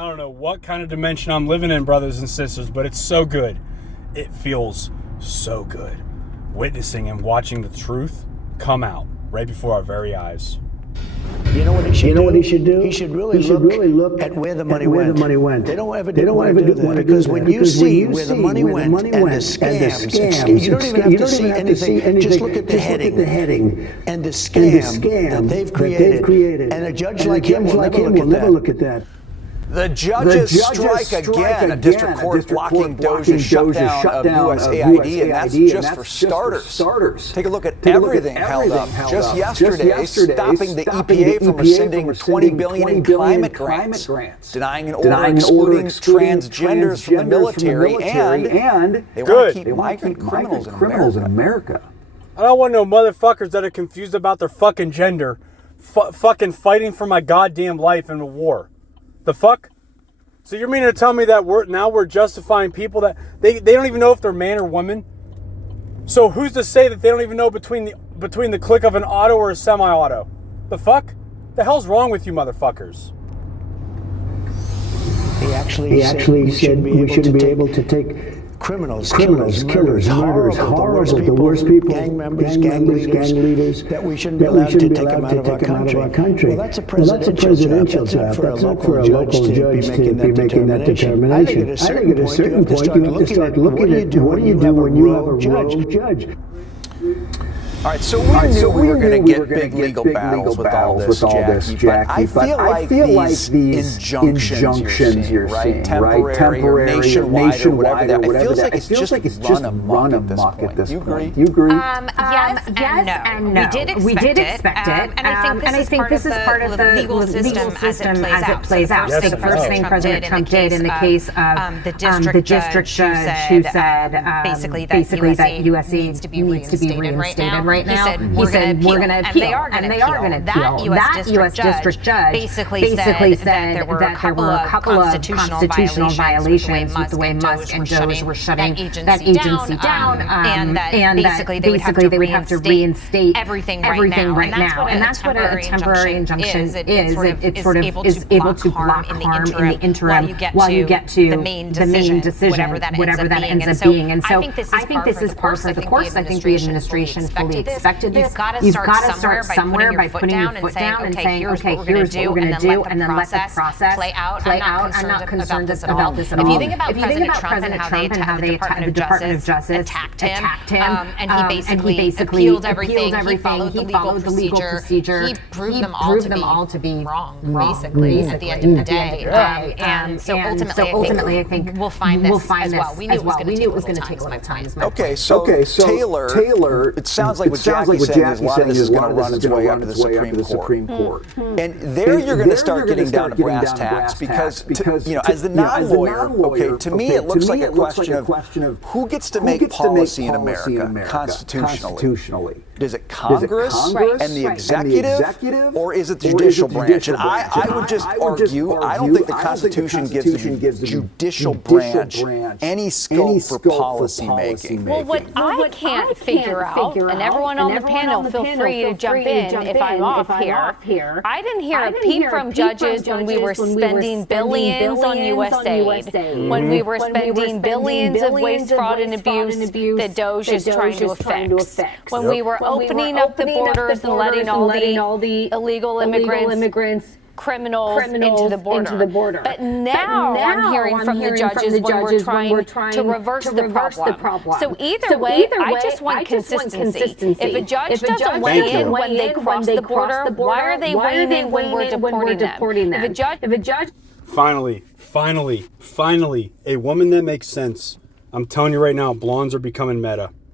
don't know what kind of dimension I'm living in, brothers and sisters, but it's so good. It feels so good. Witnessing and watching the truth come out right before our very eyes. You know what he should do? You know what he should do? He should really look at where the money went. They don't ever want to do that because when you see where the money went and the scams, you don't even have to see anything. Just look at the heading and the scam that they've created. And a judge like him will never look at that. The judges strike again. A district court blocking D.O.G.E's shutdown of USAID, and that's just for starters. Take a look at everything held up just yesterday, stopping the EPA from rescinding $20 billion in climate grants, denying an order excluding transgenders from the military, and they want to keep migrant criminals in America. I don't want no motherfuckers that are confused about their fucking gender, fucking fighting for my goddamn life in a war. The fuck? So you're meaning to tell me that we're justifying people that they don't even know if they're man or woman? So who's to say that they don't even know between the click of an auto or a semi-auto? The fuck? The hell's wrong with you motherfuckers? He actually said we shouldn't be able to take criminals, killers, murderers, the worst people, gang members, gang leaders, that we shouldn't be allowed to take them out of our country. Well, that's a presidential job. That's not for a local judge to be making that determination. I think at a certain point you have to start looking at what do you do when you have a rogue judge. All right, so we knew we were going to get big legal battles with all this, Jackie, but I feel like these injunctions you're seeing, temporary, nationwide, or whatever that, it feels like it's just run amok at this point. You agree? Yes and no. We did expect it. And I think this is part of the legal system as it plays out. The first thing President Trump did in the case of the district judge who said basically that USAID needs to be reinstated right now. He said we're going to appeal, and they are going to appeal. That U.S. district judge basically said that there were a couple of constitutional violations with the way Musk and D.O.G.E were shutting that agency down, and that basically they would have to reinstate everything right now. And that's what a temporary injunction is. It sort of is able to block harm in the interim while you get to the main decision, whatever that ends up being. And so I think this is part of the course. I think the administration fully expected this. You've got to start somewhere by putting your foot down and saying, okay, here's what we're going to do, and then let the process play out. I'm not concerned about this at all. If you think about President Trump and how the Department of Justice attacked him, and he basically appealed everything, he followed the legal procedure, he proved them all to be wrong, basically, at the end of the day. And so ultimately, I think we'll find this as well. We knew it was going to take a little time. Okay, so Taylor, it sounds like what Jackie's saying is a lot of this is going to run its way up to the Supreme Court. And there you're going to start getting down to brass tacks because you know, as the non-lawyer, okay, to me it looks like a question of who gets to make policy in America constitutionally. Is it Congress and the executive, or is it the judicial branch? And I would just argue, I don't think the Constitution gives the judicial branch any scope for policy making. Well, what I can't figure out, and everyone on the panel, feel free to jump in if I'm off here. I didn't hear a peep from judges when we were spending billions on USAID, when we were spending billions of waste, fraud, and abuse that D.O.G.E is trying to fix, when we were opening up the borders and letting all the illegal immigrants, criminals into the border. But now I'm hearing from the judges when we're trying to reverse the problem. So either way, I just want consistency. If a judge doesn't weigh in when they cross the border, why are they weighing in when we're deporting them? If a judge... Finally, a woman that makes sense. I'm telling you right now, blondes are becoming meta.